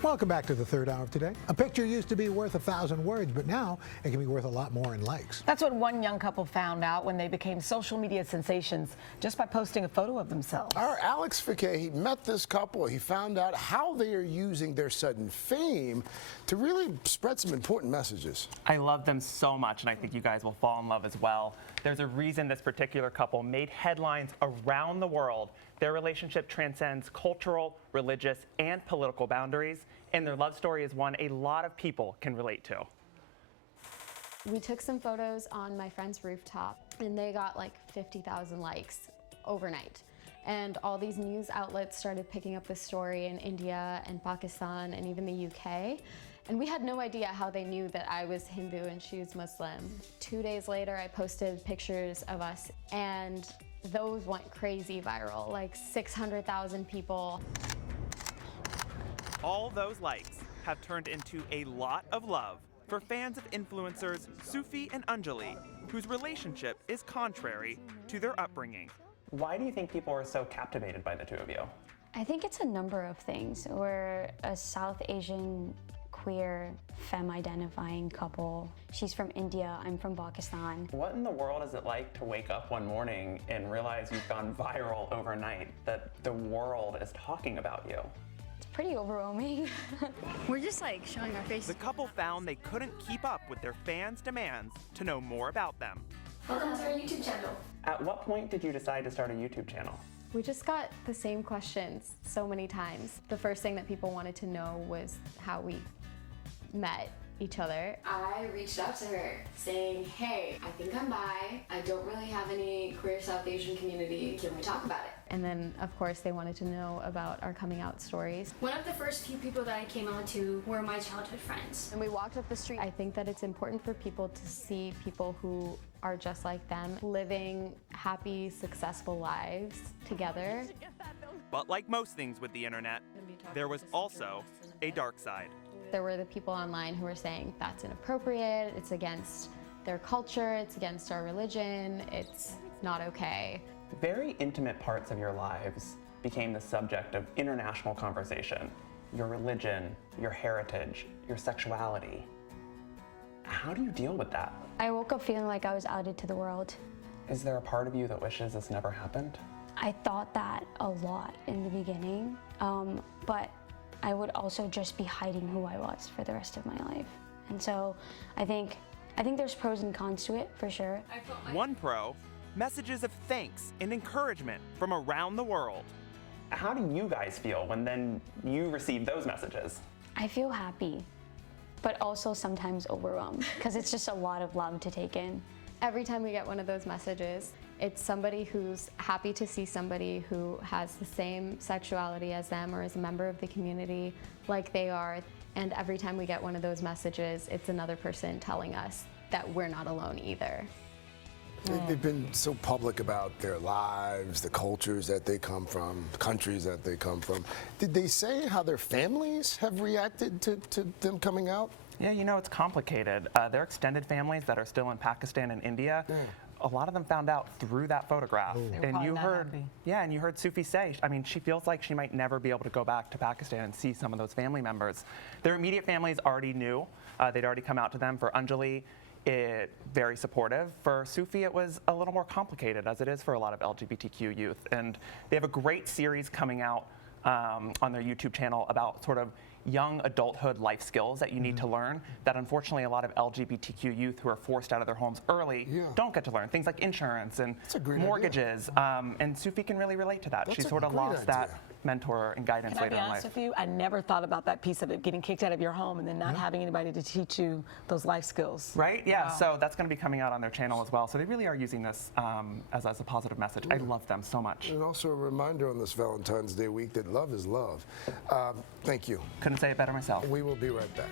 Welcome back to the third hour of today. A picture used to be worth 1,000 words, but now it can be worth a lot more in likes. That's what one young couple found out when they became social media sensations just by posting a photo of themselves. Our Alex Fiquet met this couple. He found out how they are using their sudden fame to really spread some important messages. I love them so much, and I think you guys will fall in love as well. There's a reason this particular couple made headlines around the world. Their relationship transcends cultural, religious, and political boundaries, and their love story is one a lot of people can relate to. We took some photos on my friend's rooftop, and they got like 50,000 likes overnight. And all these news outlets started picking up the story in India and Pakistan and even the UK. And we had no idea how they knew that I was Hindu and she was Muslim. 2 days later, I posted pictures of us, and those went crazy viral, like 600,000 people. All those likes have turned into a lot of love for fans of influencers Sufi and Anjali, whose relationship is contrary to their upbringing. Why do you think people are so captivated by the two of you? I think it's a number of things. We're a South Asian queer femme-identifying couple. She's from India, I'm from Pakistan. What in the world is it like to wake up one morning and realize you've gone viral overnight, that the world is talking about you? It's pretty overwhelming. We're just like showing our faces. The couple found they couldn't keep up with their fans' demands to know more about them. Welcome to our YouTube channel. At what point did you decide to start a YouTube channel? We just got the same questions so many times. The first thing that people wanted to know was how we met each other. I reached out to her saying, hey, I think I'm bi. I don't really have any queer South Asian community. Can we talk about it? And then, of course, they wanted to know about our coming out stories. One of the first few people that I came on to were my childhood friends. And we walked up the street. I think that it's important for people to see people who are just like them, living happy, successful lives together. But like most things with the internet, there was also a dark side. There were the people online who were saying that's inappropriate, it's against their culture, it's against our religion, it's not okay. Very intimate parts of your lives became the subject of international conversation. Your religion, your heritage, your sexuality. How do you deal with that? I woke up feeling like I was outed to the world. Is there a part of you that wishes this never happened? I thought that a lot in the beginning, but I would also just be hiding who I was for the rest of my life. And so I think there's pros and cons to it, for sure. One pro, messages of thanks and encouragement from around the world. How do you guys feel when then you receive those messages? I feel happy, but also sometimes overwhelmed, because it's just a lot of love to take in. Every time we get one of those messages, it's somebody who's happy to see somebody who has the same sexuality as them or is a member of the community like they are. And every time we get one of those messages, it's another person telling us that we're not alone either. They've been so public about their lives, the cultures that they come from, the countries that they come from. Did they say how their families have reacted to them coming out? Yeah, you know, it's complicated. Their extended families that are still in Pakistan and India, a lot of them found out through that photograph. And you heard, and you heard Sufi say, I mean, she feels like she might never be able to go back to Pakistan and see some of those family members. Their immediate families already knew. They'd already come out to them. For Anjali, very supportive. For Sufi, it was a little more complicated, as it is for a lot of LGBTQ youth. And they have a great series coming out on their YouTube channel about sort of young adulthood life skills that you need to learn that unfortunately a lot of LGBTQ youth who are forced out of their homes early don't get to learn. Things like insurance and mortgages. And Sufi can really relate to that. She sort of lost that mentor and guidance later in life. Can I be honest with you? I never thought about that piece of it, getting kicked out of your home and then not having anybody to teach you those life skills. Right? Yeah. Wow. So that's going to be coming out on their channel as well. So they really are using this as a positive message. I love them so much. And also a reminder on this Valentine's Day week that love is love. Thank you. Couldn't say it better myself. We will be right back.